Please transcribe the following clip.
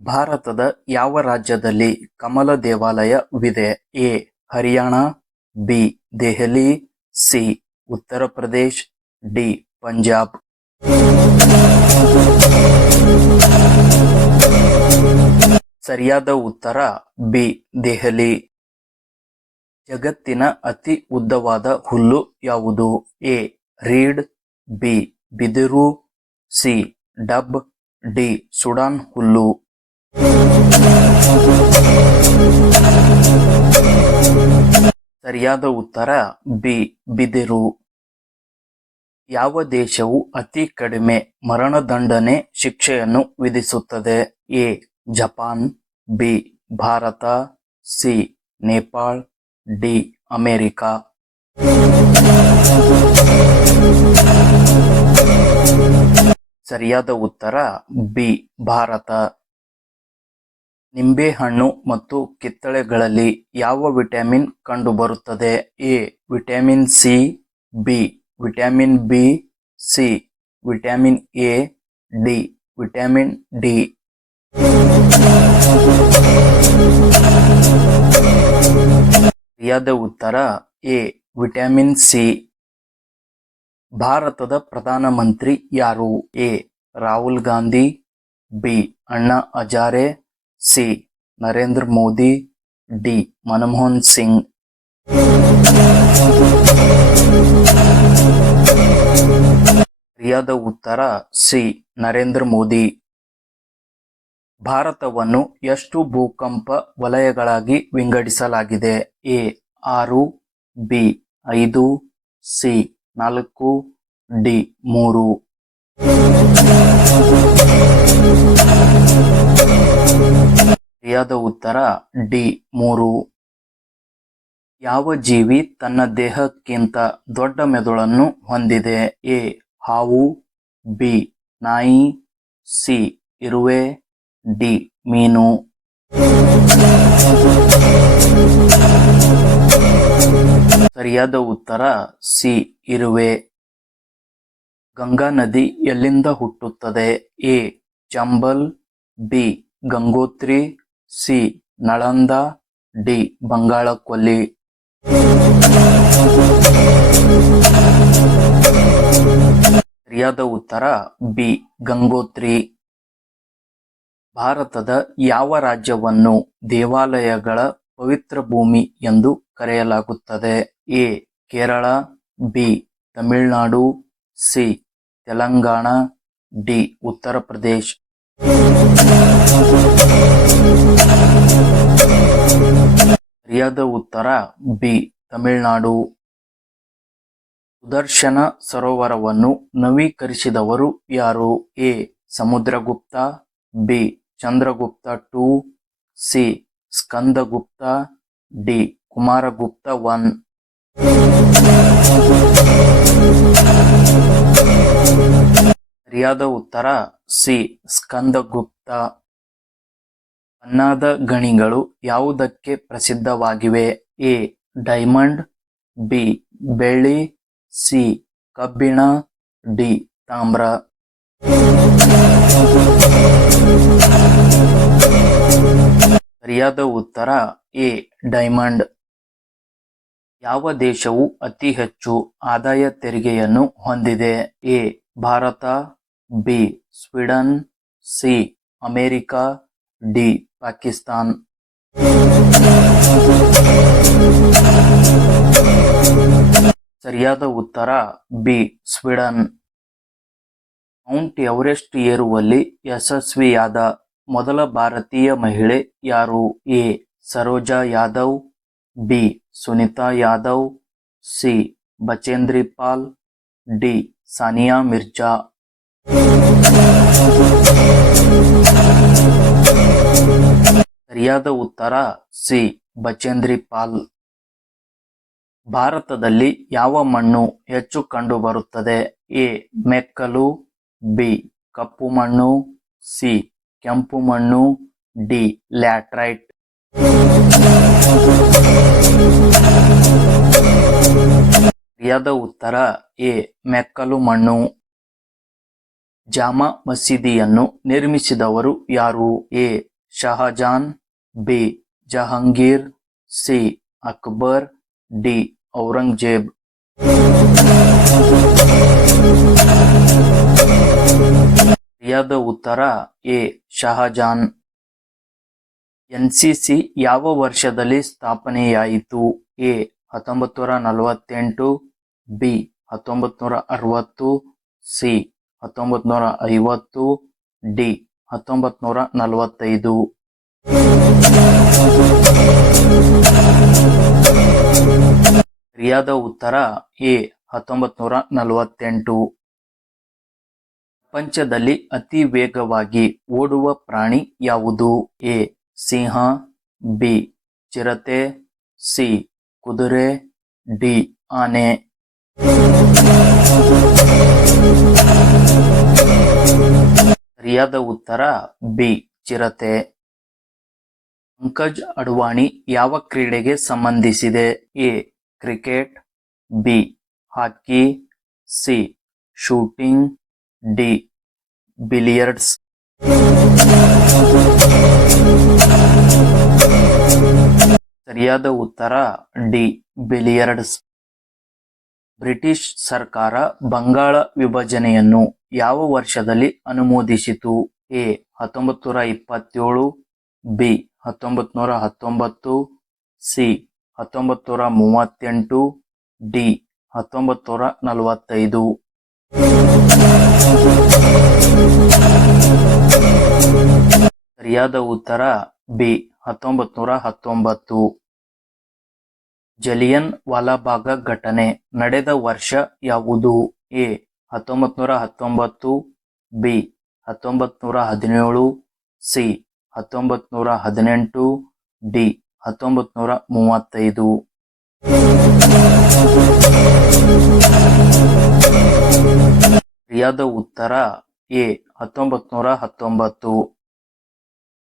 ಭಾರತದ ಯಾವ ರಾಜ್ಯದಲ್ಲಿ ಕಮಲ ದೇವಾಲಯವಿದೆ? A. Haryana, B. Delhi, C. Uttar Pradesh, D. Punjab. ಸರಿಯಾದ ಉತ್ತರ ಬಿ. ದೆಹಲಿ. ಜಗತ್ತಿನ ಅತಿ ಉದ್ದವಾದ ಹುಲ್ಲು ಯಾವುದು? ಎ. Read, B. ಬಿದಿರು, ಸಿ. Dub, D. ಸುಡಾನ್ ಹುಲ್ಲು. ಸರಿಯಾದ ಉತ್ತರ ಬಿ. ಬಿದಿರು. ಯಾವ ದೇಶವು ಅತಿ ಕಡಿಮೆ ಮರಣದಂಡನೆ ಶಿಕ್ಷೆಯನ್ನು ವಿಧಿಸುತ್ತದೆ? A. Japan, B. Bharat, C. Nepal, D. America. ಸರಿಯಾದ ಉತ್ತರ ಬಿ. ಭಾರತ. ನಿಂಬೆಹಣ್ಣು ಮತ್ತು ಕಿತ್ತಳೆಗಳಲ್ಲಿ ಯಾವ ವಿಟಮಿನ್ ಕಂಡುಬರುತ್ತದೆ? A. Vitamin C, B. Vitamin B, C. Vitamin A, D. Vitamin D. ಸರಿಯಾದ ಉತ್ತರ ಎ. Vitamin C. ಭಾರತದ ಪ್ರಧಾನಮಂತ್ರಿ ಯಾರು? A. Rahul Gandhi, B. Anna Hazare, C. Narendra Modi, D. Manmohan Singh. ಸರಿಯಾದ ಉತ್ತರ ಸಿ. ನರೇಂದ್ರ ಮೋದಿ. ಭಾರತವನ್ನು ಎಷ್ಟು ಭೂಕಂಪ ವಲಯಗಳಾಗಿ ವಿಂಗಡಿಸಲಾಗಿದೆ? ಎ. 6, ಬಿ. 5, ಸಿ. 4, ಡಿ. 3. ಸರಿಯಾದ ಉತ್ತರ ಡಿ. 3. ಯಾವ ಜೀವಿ ತನ್ನ ದೇಹಕ್ಕಿಂತ ದೊಡ್ಡ ಮೆದುಳನ್ನು ಹೊಂದಿದೆ? ಎ. ಹಾವು, ಬಿ. ನಾಯಿ, ಸಿ. ಇರುವೆ, ಡಿ. ಮೀನು. ಸರಿಯಾದ ಉತ್ತರ ಸಿ. ಇರುವೆ. ಗಂಗಾ ನದಿ ಎಲ್ಲಿಂದ ಹುಟ್ಟುತ್ತದೆ? A. Chambal, B. Gangotri, C. Nalanda, D. Bengal ಕೊಲ್ಲಿ. ಸರಿಯಾದ ಉತ್ತರ ಬಿ. ಗಂಗೋತ್ರಿ. ಭಾರತದ ಯಾವ ರಾಜ್ಯವನ್ನು ದೇವಾಲಯಗಳ ಪವಿತ್ರ ಭೂಮಿ ಎಂದು ಕರೆಯಲಾಗುತ್ತದೆ? A. Kerala, B. Tamil Nadu, C. Telangana, D. Uttar Pradesh. ಸರಿಯಾದ ಉತ್ತರ ಬಿ. ತಮಿಳುನಾಡು. ಸುದರ್ಶನ ಸರೋವರವನ್ನು ನವೀಕರಿಸಿದವರು ಯಾರು? A. Samudragupta, B. Chandragupta two, C. Skandagupta, D. Kumaragupta 1. ಸರಿಯಾದ ಉತ್ತರ ಸಿ. ಸ್ಕಂದಗುಪ್ತ. ಅನ್ನದ ಗಣಿಗಳು ಯಾವುದಕ್ಕೆ ಪ್ರಸಿದ್ಧವಾಗಿವೆ? ಎ. Diamond, B. ಬೆಳ್ಳಿ, ಸಿ. ಕಬ್ಬಿಣ, ಡಿ. ತಾಮ್ರ. ಸರಿಯಾದ ಉತ್ತರ ಎ. ಡೈಮಂಡ್. ಯಾವ ದೇಶವು ಅತಿ ಹೆಚ್ಚು ಆದಾಯ ತೆರಿಗೆಯನ್ನು ಹೊಂದಿದೆ? A. Bharat, B. Sweden, C. America, D. Pakistan. ಸರಿಯಾದ ಉತ್ತರ ಬಿ. ಸ್ವೀಡನ್. ಮೌಂಟ್ ಎವರೆಸ್ಟ್ ಏರುವಲ್ಲಿ ಯಶಸ್ವಿಯಾದ ಮೊದಲ ಭಾರತೀಯ ಮಹಿಳೆ ಯಾರು? A. Saroja Yadav, B. Sunita Yadav, C. Bachendri Pal, D. Sania Mirza. ಸರಿಯಾದ ಉತ್ತರ ಸಿ. ಬಚೇಂದ್ರಿ ಪಾಲ್. ಭಾರತದಲ್ಲಿ ಯಾವ ಮಣ್ಣು ಹೆಚ್ಚು ಕಂಡುಬರುತ್ತದೆ? ಎ. ಮೆಕ್ಕಲು, ಬಿ. ಕಪ್ಪು ಮಣ್ಣು, ಸಿ. ಕೆಂಪು ಮಣ್ಣು, ಡಿ. ಲ್ಯಾಟರೈಟ್. ಸರಿಯಾದ ಉತ್ತರ ಎ. ಮೆಕ್ಕಲು ಮಣ್ಣು. ಜಾಮಾ ಮಸೀದಿಯನ್ನು ನಿರ್ಮಿಸಿದವರು ಯಾರು? A. Shah Jahan, B. Jahangir, C. Akbar, D. Aurangzeb. ಸರಿಯಾದ ಉತ್ತರ ಎ. ಶಹಜಾನ್. ಎನ್ಸಿಸಿ ಯಾವ ವರ್ಷದಲ್ಲಿ ಸ್ಥಾಪನೆಯಾಯಿತು? ಎ. 1948, ಬಿ. 1960, ಸಿ. 1950, ಡಿ. 1945. ಸರಿಯಾದ ಉತ್ತರ ಎ. 1948. ಪ್ರಪಂಚದಲ್ಲಿ ಅತಿ ವೇಗವಾಗಿ ಓಡುವ ಪ್ರಾಣಿ ಯಾವುದು? ಎ. Simha, B. ಚಿರತೆ, ಸಿ. ಕುದುರೆ, ಡಿ. ಆನೆ. ಸರಿಯಾದ ಉತ್ತರ ಬಿ. ಚಿರತೆ. ಪಂಕಜ್ ಅಡ್ವಾಣಿ ಯಾವ ಕ್ರೀಡೆಗೆ ಸಂಬಂಧಿಸಿದೆ? A. Cricket, B. Hockey, C. Shooting, D. Billiards. ಸರಿಯಾದ ಉತ್ತರ ಡಿ. ಬಿಲಿಯರ್ಡ್ಸ್. ಬ್ರಿಟಿಷ್ ಸರ್ಕಾರ ಬಂಗಾಳ ವಿಭಜನೆಯನ್ನು ಯಾವ ವರ್ಷದಲ್ಲಿ ಅನುಮೋದಿಸಿತು? ಎ. 1927, ಬಿ. 1919, ಸಿ. 1938, ಡಿ. 1945. ಸರಿಯಾದ ಉತ್ತರ ಬಿ. 1919. ಜಲಿಯನ್ ವಾಲಾಬಾಗ್ ಘಟನೆ ನಡೆದ ವರ್ಷ ಯಾವುದು? ಎ. 1919, ಬಿ. 1917, ಸಿ. 1918, ಡಿ. 1935. ಸರಿಯಾದ ಉತ್ತರ ಎ. 1919.